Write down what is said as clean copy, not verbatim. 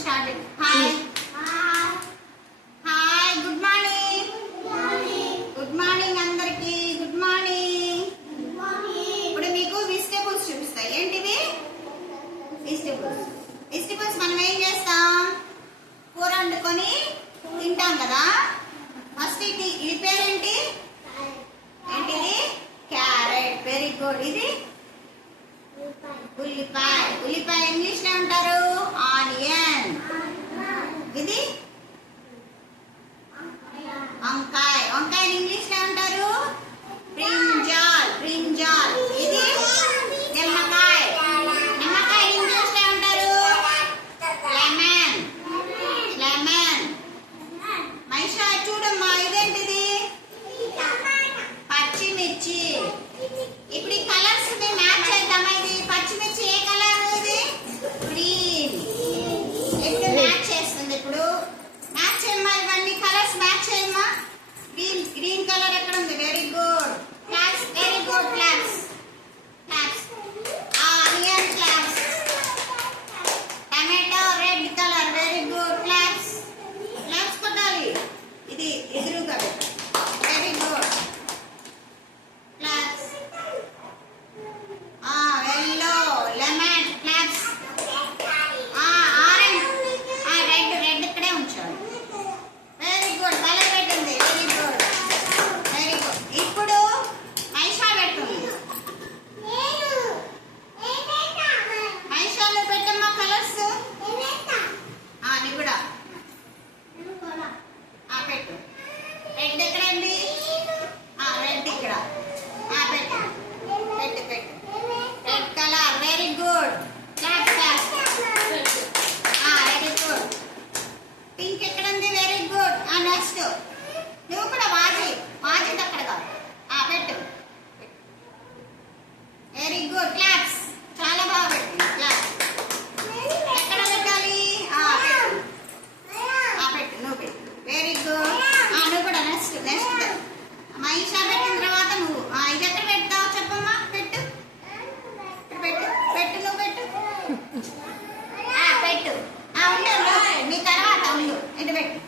Start. Hi hi, good morning. Good morning అందరికి. Good morning. ఇప్పుడు మీకు వెజిటేబుల్స్ చూపిస్తాయి. ఏంటివి? వెజిటేబుల్స్ మనం ఏం చేస్తాం? కూర వండుకొని తింటాం కదా. ఫస్ట్ ఇది పేరేంటి? ఏంటిది? క్యారెట్. Very good. ఇది ఉల్లిపాయ. ఉల్లిపాయ ఇంగ్లీష్ లో అంటారు ఆనియన్. ఇది వంకాయ. వంకాయ ఇంగ్లీష్ లో అంటారు బ్రింజాల్. బ్రింజాల్. ఇది నిమ్మకాయ. నిమ్మకాయ ఇంగ్లీష్ లో అంటారు లెమన్. లెమన్. మైషా చూడమ్మా, ఇదేంటిది? పచ్చిమిర్చి. ఇప్పుడు ఈ కలర్స్ మ్యాచ్ చేద్దామా? ఇది పచ్చిమిర్చి ఏ కలర్? ఇది గ్రీన్. ఎప్పుడు మ్యాచ్ చేస్తుంది? ఇప్పుడు మ్యాచ్ చేయమ్మా, ఇవన్నీ కలర్స్ మ్యాచ్ చేయమ్మా. గ్రీన్. గ్రీన్ కలర్ ఎక్కడ ఉంది? Very good. Claps. Very good. Claps. Claps. Onion. Claps. Tomato red colour. Very good. Claps. Claps కొట్టాలి. ఇది ఎదురుగా. Very good. Claps. yellow. lemon. claps. orange. red ఇక్కడే ఉంచాలి. Very good. కలర్ పెట్టింది. Very good. Very good. ఇప్పుడు మైషా పెట్టుంది. మైషాలో పెట్టమ్మా colours. అది కూడా పెట్టు. రెడ్ ఎక్కడండి? రెడ్ ఇక్కడ. పెట్టు. పెట్టు. పెట్టు. Red colour. Very good. Clap. Clap. Very good. Pink ఎక్కడ ఉంది? Very good. నెక్స్ట్ నువ్వు కూడా వాజి. వాజి అక్కడ కాదు. పెట్టు. Very good. క్లాప్స్. చాలా బాగా పెట్టింది. క్లాప్. ఎక్కడ పెట్టాలి? పెట్టు. నువ్వు పెట్టు. Very good. నువ్వు కూడా నెక్స్ట్. నెక్స్ట్ మైషా పెట్టిన తర్వాత నువ్వు ఇది ఎక్కడ పెడతావు చెప్పమ్మా. పెట్టు. పెట్టు. పెట్టు. నువ్వు పెట్టు. పెట్టు. ఉండు. మీ తర్వాత ఉండు. ఇటు పెట్టు.